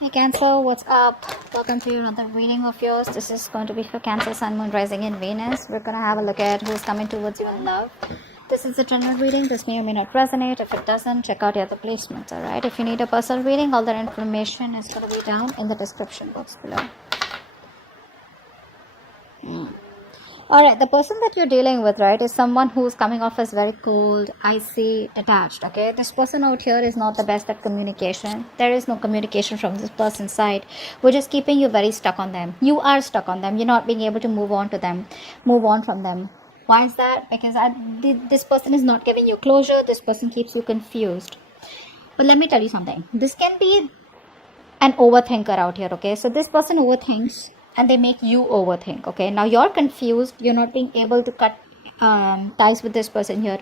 Hey Cancer, what's up? Welcome to another reading of yours. This is going to be for Cancer, Sun, Moon, Rising in Venus. We're going to have a look at who's coming towards you in love. This is a general reading. This may or may not resonate. If it doesn't, check out the other placements, alright? If you need a personal reading, all that information is going to be down in the description box below. Alright, the person that you're dealing with, right, is someone who's coming off as very cold, icy, detached, okay? This person out here is not the best at communication. There is no communication from this person's side, which is keeping you very stuck on them. You are stuck on them. You're not being able to move on from them. Why is that? Because this person is not giving you closure. This person keeps you confused. But let me tell you something. This can be an overthinker out here, okay? So this person overthinks and they make you overthink, okay? Now you're confused. You're not being able to cut ties with this person here.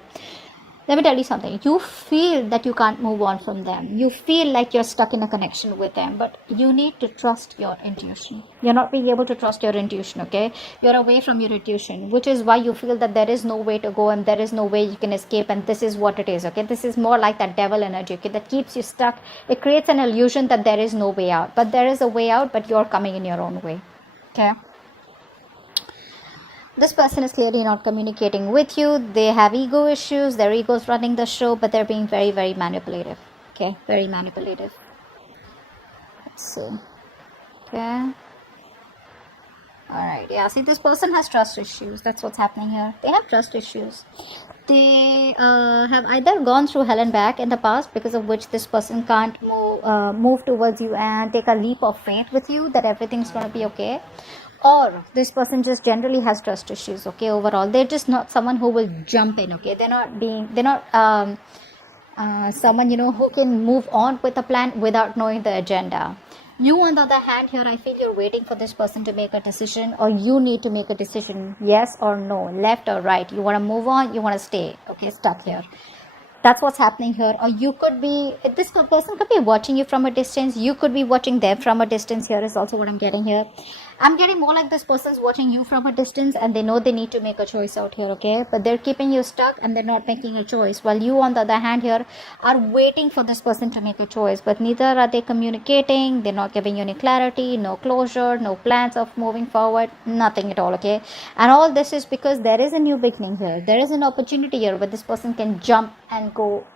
Let me tell you something. You feel that you can't move on from them. You feel like you're stuck in a connection with them. But you need to trust your intuition. You're not being able to trust your intuition, okay? You're away from your intuition, which is why you feel that there is no way to go and there is no way you can escape, and this is what it is, okay? This is more like that devil energy, okay, that keeps you stuck. It creates an illusion that there is no way out. But there is a way out, but you're coming in your own way, okay? This person is clearly not communicating with you. They have ego issues. Their ego is running the show, but they're being very, very manipulative. Okay, very manipulative. Let's see. Okay. Alright, yeah. See, this person has trust issues. That's what's happening here. They have trust issues. They have either gone through hell and back in the past, because of which this person can't move towards you and take a leap of faith with you that everything's going to be okay. Or this person just generally has trust issues, okay, overall. They're just not someone who will jump in, okay. They're not someone, who can move on with a plan without knowing the agenda. You, on the other hand, here, I feel you're waiting for this person to make a decision, or you need to make a decision, yes or no, left or right. You want to move on, you want to stay, okay, stuck here. That's what's happening here. Or you could be, this person could be watching you from a distance. You could be watching them from a distance. Here is also what I'm getting here. I'm getting more like this person's watching you from a distance and they know they need to make a choice out here, okay? But they're keeping you stuck and they're not making a choice. While you, on the other hand, here are waiting for this person to make a choice. But neither are they communicating. They're not giving you any clarity, no closure, no plans of moving forward, nothing at all, okay? And all this is because there is a new beginning here. There is an opportunity here where this person can jump and go,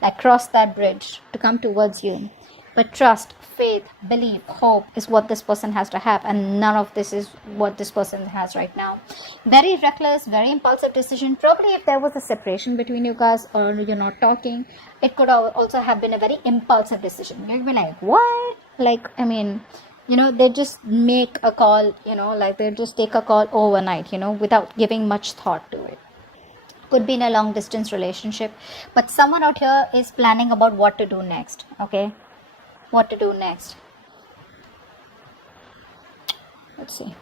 like cross that bridge to come towards you. But trust, faith, belief, hope is what this person has to have, and none of this is what this person has right now. Very reckless, very impulsive decision. Probably if there was a separation between you guys or you're not talking, it could also have been a very impulsive decision. You'd be like, what? Like, I mean, they just make a call, like they just take a call overnight, without giving much thought to it. Could be in a long distance relationship, but someone out here is planning about what to do next, okay? What to do next. Let's see.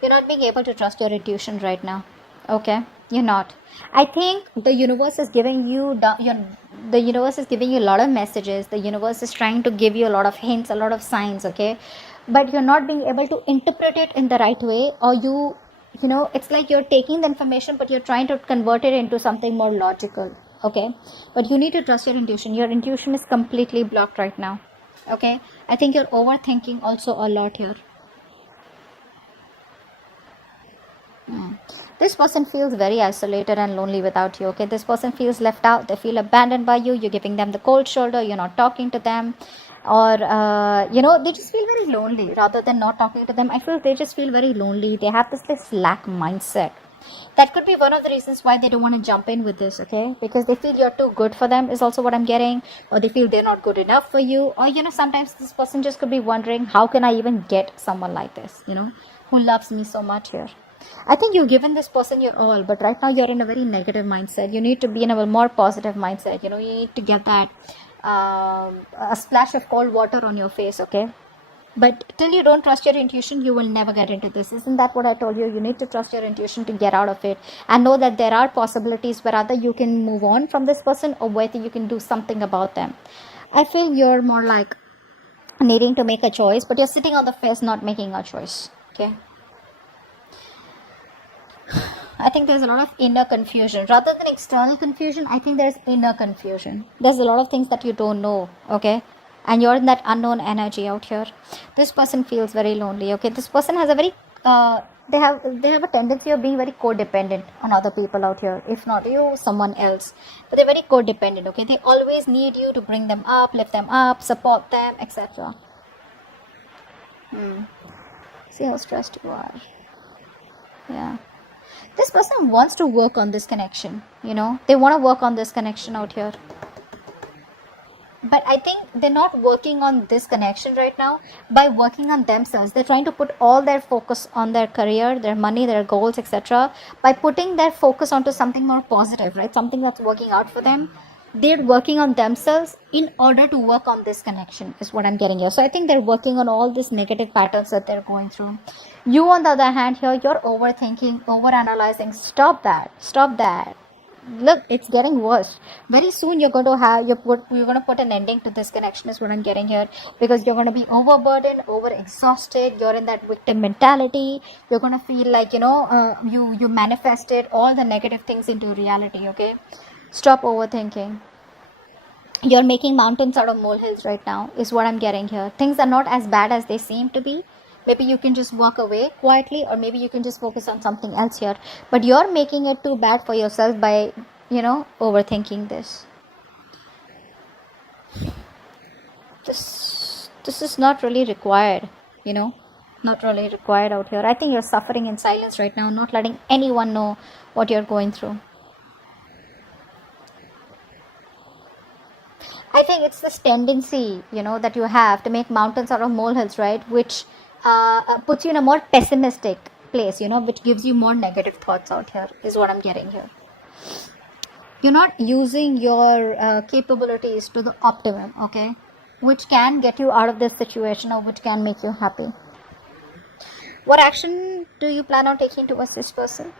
You're not being able to trust your intuition right now, okay? You're not. I think the universe is giving you the universe is giving you a lot of messages. The universe is trying to give you a lot of hints, a lot of signs, okay? But you're not being able to interpret it in the right way, or it's like you're taking the information but you're trying to convert it into something more logical, okay? But you need to trust your intuition. Your intuition is completely blocked right now, okay? I think you're overthinking also a lot here. This person feels very isolated and lonely without you, okay? This person feels left out. They feel abandoned by you. You're giving them the cold shoulder. You're not talking to them. Or, they just feel very lonely rather than not talking to them. I feel they just feel very lonely. They have this lack mindset. That could be one of the reasons why they don't want to jump in with this, okay? Because they feel you're too good for them is also what I'm getting. Or they feel they're not good enough for you. Or, sometimes this person just could be wondering, how can I even get someone like this, who loves me so much here? I think you've given this person your all, but right now you're in a very negative mindset. You need to be in a more positive mindset. You need to get that a splash of cold water on your face, okay? But till you don't trust your intuition, you will never get into this. Isn't that what I told you? You need to trust your intuition to get out of it and know that there are possibilities where either you can move on from this person or whether you can do something about them. I feel you're more like needing to make a choice, but you're sitting on the fence not making a choice, okay? I think there's a lot of inner confusion. Rather than external confusion, I think there's inner confusion. There's a lot of things that you don't know, okay? And you're in that unknown energy out here. This person feels very lonely, okay? This person has a very, they have a tendency of being very codependent on other people out here. If not you, someone else. But they're very codependent, okay? They always need you to bring them up, lift them up, support them, etc. See how stressed you are. Yeah. This person wants to work on this connection, they want to work on this connection out here. But I think they're not working on this connection right now by working on themselves. They're trying to put all their focus on their career, their money, their goals, etc. By putting their focus onto something more positive, right? Something that's working out for them. They're working on themselves in order to work on this connection is what I'm getting here. So I think they're working on all these negative patterns that they're going through. You, on the other hand, here, you're overthinking, overanalyzing. Stop that. Look, it's getting worse. Very soon you're going to put an ending to this connection is what I'm getting here, because you're going to be overburdened, overexhausted. You're in that victim mentality. You're going to feel like you manifested all the negative things into reality. Okay, stop overthinking. You're making mountains out of molehills right now is what I'm getting here. Things are not as bad as they seem to be. Maybe you can just walk away quietly, or maybe you can just focus on something else here. But you're making it too bad for yourself by, overthinking this. This is not really required, not really required out here. I think you're suffering in silence right now, not letting anyone know what you're going through. I think it's this tendency, that you have to make mountains out of molehills, right? Which puts you in a more pessimistic place, which gives you more negative thoughts out here is what I'm getting here. You're not using your capabilities to the optimum, okay? Which can get you out of this situation, or which can make you happy. What action do you plan on taking towards this person?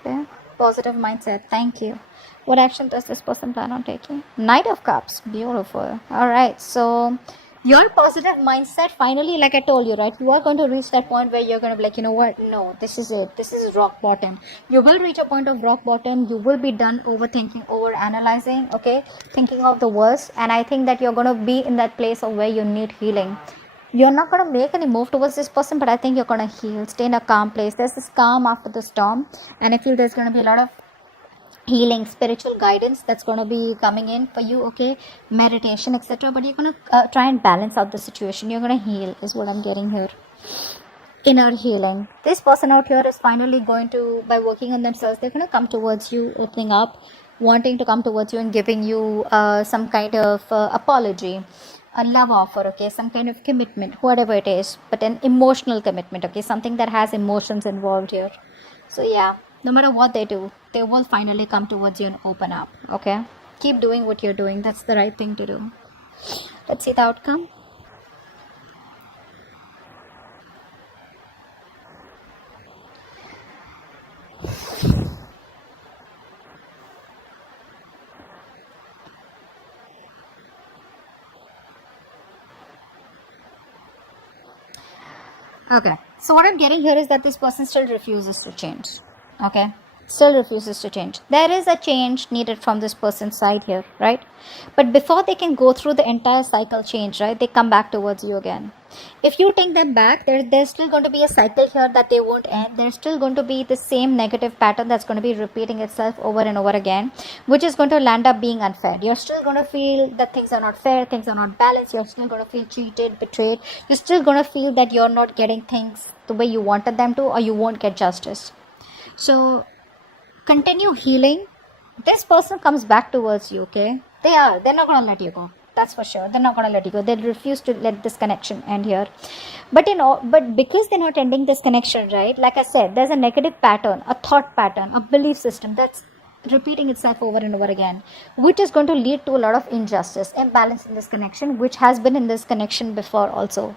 Okay, positive mindset. Thank you. What action does this person plan on taking? Knight of Cups. Beautiful. All right. So your positive mindset, finally, like I told you, right, you are going to reach that point where you're going to be like, you know what, no, this is it, this is rock bottom. You will reach a point of rock bottom. You will be done overthinking, over analyzing, okay, thinking of the worst. And I think that you're going to be in that place of where you need healing. You're not going to make any move towards this person, but I think you're going to heal, stay in a calm place. There's this calm after the storm, and I feel there's going to be a lot of healing, spiritual guidance that's going to be coming in for you, okay, meditation, etc. But you're going to try and balance out the situation. You're going to heal is what I'm getting here. Inner healing. This person out here is finally going to, by working on themselves, they're going to come towards you, opening up, wanting to come towards you and giving you some kind of apology, a love offer, okay, some kind of commitment, whatever it is, but an emotional commitment, okay, something that has emotions involved here. So yeah, no matter what they do, they will finally come towards you and open up, okay? Keep doing what you're doing. That's the right thing to do. Let's see the outcome. Okay, so what I'm getting here is that this person still refuses to change, okay? Still refuses to change. There is a change needed from this person's side here, right? But before they can go through the entire cycle change, right, they come back towards you again. If you take them back, there's still going to be a cycle here that they won't end. There's still going to be the same negative pattern that's going to be repeating itself over and over again, which is going to land up being unfair. You're still going to feel that things are not fair, things are not balanced. You're still going to feel cheated, betrayed. You're still going to feel that you're not getting things the way you wanted them to, or you won't get justice. So continue healing. This person comes back towards you, okay? They're not going to let you go. That's for sure. They're not going to let you go. They refuse to let this connection end here. But because they're not ending this connection, right? Like I said, there's a negative pattern, a thought pattern, a belief system that's repeating itself over and over again, which is going to lead to a lot of injustice, imbalance in this connection, which has been in this connection before also.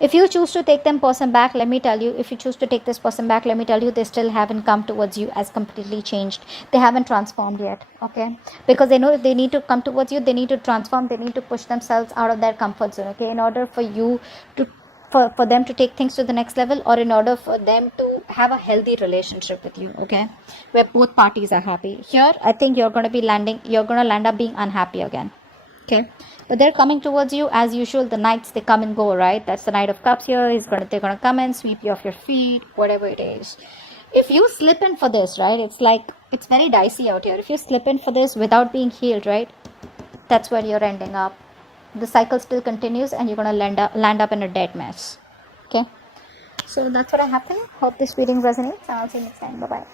If you choose to take them person back, let me tell you, if you choose to take this person back, let me tell you, they still haven't come towards you as completely changed. They haven't transformed yet, okay? Because they know if they need to come towards you, they need to transform, they need to push themselves out of their comfort zone, okay? In order for you to for them to take things to the next level, or in order for them to have a healthy relationship with you, okay, where both parties are happy. Here I think you're going to land up being unhappy again, okay. But they're coming towards you as usual. The knights, they come and go, right? That's the Knight of Cups here. They're gonna come and sweep you off your feet, whatever it is. If you slip in for this, right, it's very dicey out here. If you slip in for this without being healed, right, that's where you're ending up. The cycle still continues and you're gonna land up in a dead mess, okay. So that's what happened. Hope this reading resonates, and I'll see you next time. Bye bye.